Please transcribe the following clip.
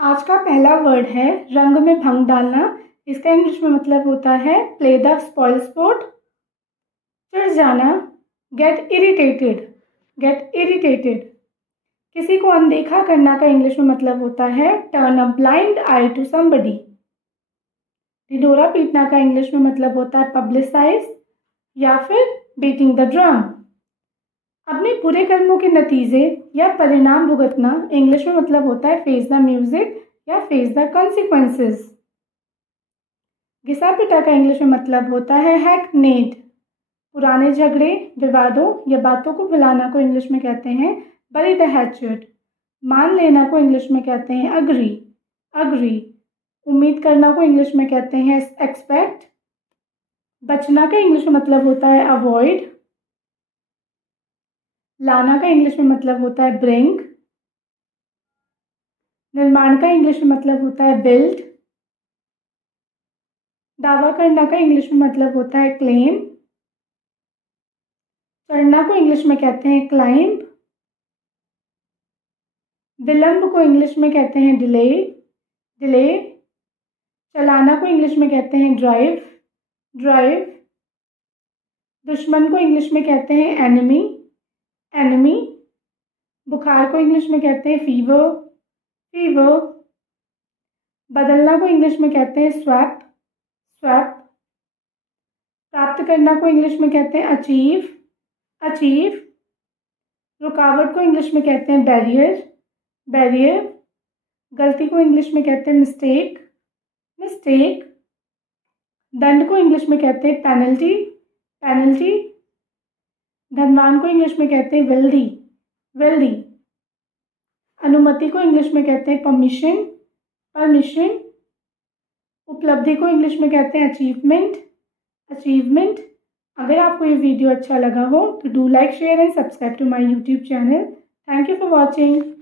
आज का पहला वर्ड है रंग में भंग डालना। इसका इंग्लिश में मतलब होता है प्ले द स्पॉइल स्पोर्ट। चिढ़ जाना, गेट इरिटेटेड, गेट इरिटेटेड। किसी को अनदेखा करना का इंग्लिश में मतलब होता है turn a blind eye to somebody. ढिढोरा पीटना का इंग्लिश में मतलब होता है पब्लिसाइज या फिर बीटिंग द ड्रम। अपने बुरे कर्मों के नतीजे या परिणाम भुगतना इंग्लिश में मतलब होता है फेस द म्यूजिक या फेस द कॉन्सिक्वेंसेस। घिसा पिटा का इंग्लिश में मतलब होता है हैकनेड। पुराने झगड़े, विवादों या बातों को भुलाना को इंग्लिश में कहते हैं बरी द हैचेट। मान लेना को इंग्लिश में कहते हैं अग्री, अग्री। उम्मीद करना को इंग्लिश में कहते हैं एक्सपेक्ट। बचना का इंग्लिश में मतलब होता है अवॉइड। लाना का इंग्लिश में मतलब होता है ब्रिंग। निर्माण का इंग्लिश में मतलब होता है बिल्ड। दावा करना का इंग्लिश में मतलब होता है क्लेम। चढ़ना को इंग्लिश में कहते हैं क्लाइंब। विलंब को इंग्लिश में कहते हैं डिले, डिले। चलाना को इंग्लिश में कहते हैं ड्राइव, ड्राइव। दुश्मन को इंग्लिश में कहते हैं एनिमी, एनिमी। बुखार को इंग्लिश में कहते हैं फीवर, फीवर। बदलना को इंग्लिश में कहते हैं स्वैप, स्वैप। प्राप्त करना को इंग्लिश में कहते हैं अचीव, अचीव। रुकावट को इंग्लिश में कहते हैं बैरियर, बैरियर। गलती को इंग्लिश में कहते हैं मिस्टेक, मिस्टेक। दंड को इंग्लिश में कहते हैं पेनल्टी, पेनल्टी। धनवान को इंग्लिश में कहते हैं वेल्दी, वेल्दी। अनुमति को इंग्लिश में कहते हैं परमिशन, परमिशन। उपलब्धि को इंग्लिश में कहते हैं अचीवमेंट, अचीवमेंट। अगर आपको ये वीडियो अच्छा लगा हो तो do like, share and subscribe to my YouTube channel. Thank you for watching.